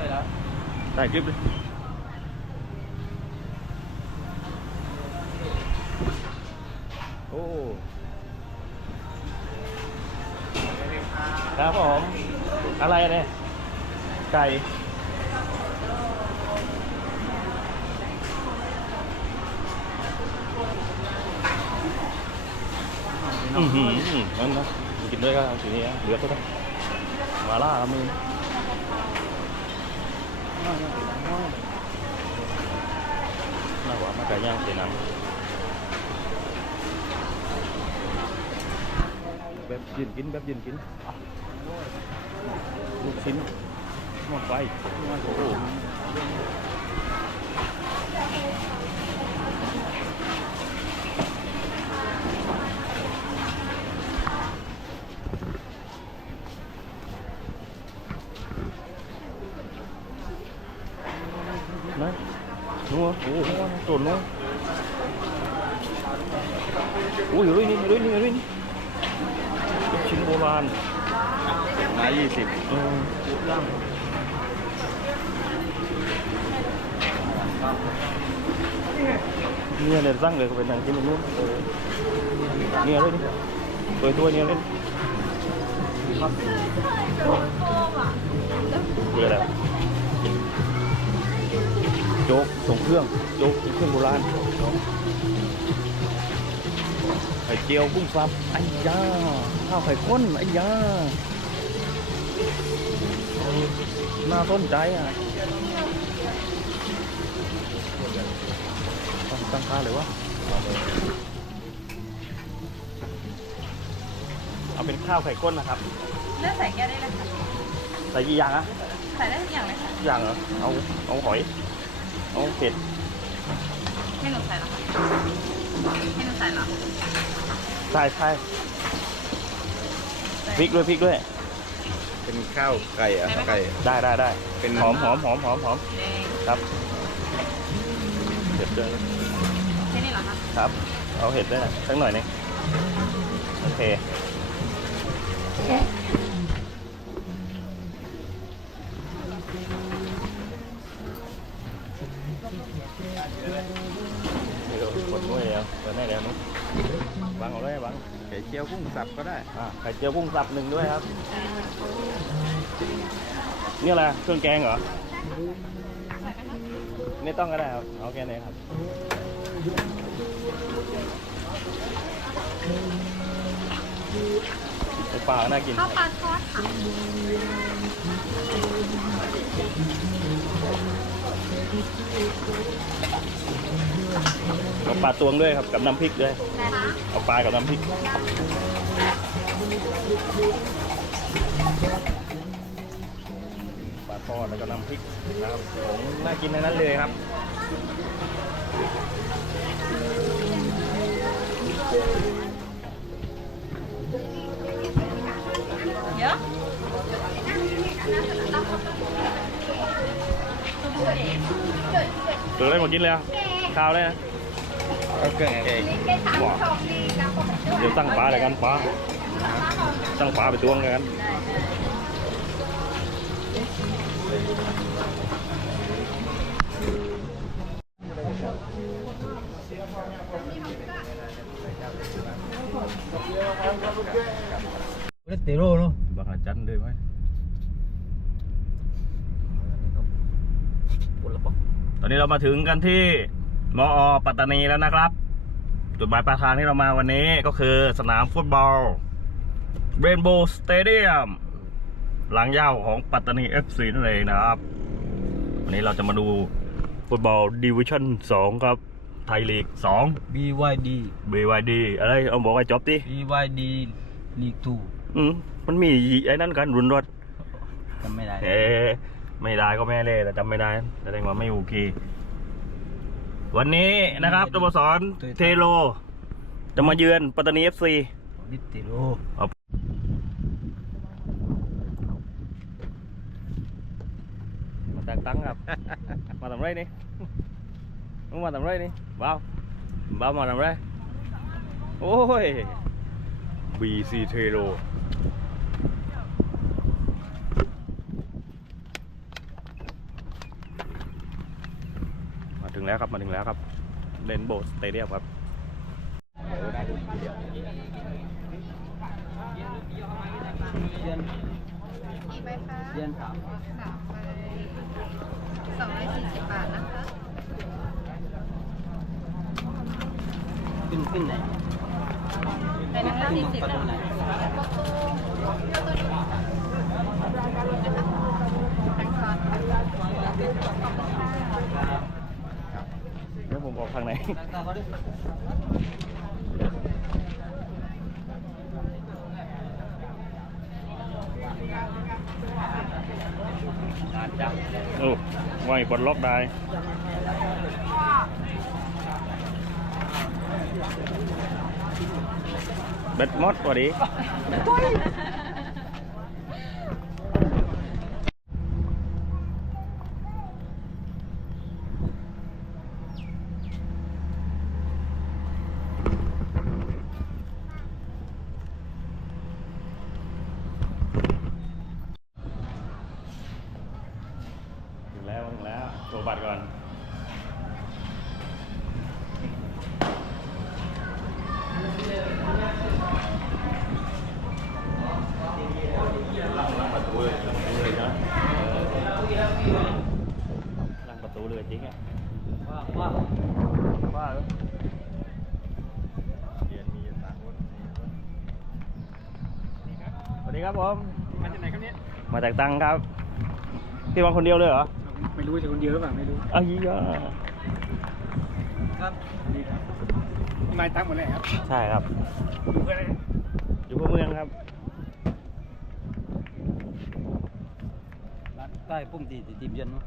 เลยแล้วถ่ายคลิปเลยโอ้ครับผมอะไรเนี่ยไก่อือหือนั่นนะกินด้วยก็ทีนี้เหลือก็ได้มาล่าก็มี น่าหวานมากไก่ย่างเสียน้ำแบบยืนกินแบบยืนกินลูกชิ้นหม้อไฟโอ้โห นัวโอ้โหตุ่นนัวโอ้ยอยู่ด้วยนี่อยู่ด้วยนี่อยู่ด้วยนี่ลูกชิ้นโบราณไม้ยี่สิบเออเนี่ยเนี่ยสั่งเลยก็เป็นนางกินตรงนู้นเออเนี่ยเลยนี่เปิดตัวเนี่ยเล่นเบื่อแล้ว โจ๊กส่งเครื่องโจ๊กเครื่องโบราณไข่เจียวกุ้งสับไอ้ย่าข้าวไข่ข้นไอ้ย่าน่าสนใจอะต้องตั้งค่าเลยวะเอาเป็นข้าวไข่ข้นนะครับเลือกใส่แก้วได้เลยค่ะใส่กี่อย่างอะใส่ได้ทุกอย่างเลยค่ะอย่างเหรอเอาเอาหอย เอาเผ็ดให้หนูใส่เหรอคะให้หนูใส่เหรอใช่ใช่พริกด้วยพริกด้วย เป็นข้าวไก่อะข้าวไก่ ได้ได้ได้เป็นหอมหอมหอมหอมหอมแดงครับเผ็ดด้วยแค่นี้เหรอคะครับ เอาเห็ดด้วยนะสักหน่อยหนึงโอเค นี่เราคนด้วยแล้วเปิดได้แล้วนุ๊กวางเอาเลยบังไก่เจียวกุ้งสับก็ได้ อ่าไข่เจียวกุ้งสับหนึ่งด้วยครับ นี่อะไรเครื่องแกงเหรอ ไม่ต้องก็ได้ครับ เอาแค่นี้ครับไอปลาน่ากิน ข้าวปลาทอดค่ะ เอาปลาตวงด้วยครับกับน้ำพริกด้วยนะคะเอาปลากับน้ำพริก ปลาทอดแล้วก็น้ำพริกนะครับผมน่ากินทั้งนั้นเลยครับ หมดกินเลยอะข้าวเลยนะข้าวเครื่องแกงว้าวเดี๋ยวตั้งปลาอะไรกันปลาตั้งปลาไปตวงกันเล็กเตโร่เนาะบางอาจันเลยไหม ตอนนี้เรามาถึงกันที่มอปัตตานีแล้วนะครับ จุดหมายปลายทางที่เรามาวันนี้ก็คือสนามฟุตบอลเรนโบว์สเตเดียมหลังยาวของปัตตานี FC นั่นเองนะครับ วันนี้เราจะมาดูฟุตบอลดิวิชั่น 2 ครับ ไทยลีก 2 BYD BYD อะไรเอาบอกให้จบดิ BYD ลีกทูอืมมันมีไอ้นั่นกันรุนรถจำไม่ได้เอ๊ะ ไม่ได้ก็แม่เล่แต่จำไม่ได้แสดงว่าไม่โอเค วันนี้นะครับตัวสอนเทโล จะมาเยือนปัตตานี FC ลิตเตโร่มาแต่งตั้งครับ มาทำไรนี่มึงมาทำไรนี่บ้าวบ้าวมาทำไรโอ้ย BC เทโล แล้วครับมาถึงแล้วครับเรนโบว์สเตเดียมครับเดือนกี่ใบคะเดือนสามสามใบสองร้อยสี่สิบบาทนะคะขึ้นขึ้นไหนในนะคะขึ้นสี่สิบประแล้ตู ว ไหน ประตูประตูนะคะทางซ้ายขอบคุณค่ะ เดี๋ยวผมออก ทางไหนตั้งตาเขาดิงานจังโอ้ว่ายบนล็อกได้เบ็ดมดสวัสดี ถึงแล้วถึงแล้ว โชว์บัตรก่อนลังประตูเลยลังประตูเลยนะลังประตูเลยจริงอะว่าว่าว่าเรียนมีอยู่สามคนสวัสดีครับผม มาจากไหนครับเนี่ยมาจากตังครับพี่มางคนเดียวเลยเหรอ ไม่รู้จะคนเดียวหรือเปล่าไม่รู้อ้าวยี่ยครับดีครับมาตั้งหมดเลยครับใช่ครับดูเพื่อนเลยอยู่พวกเมืองครับร้านใต้ปุ่มตีตีทีมเย็นเนาะ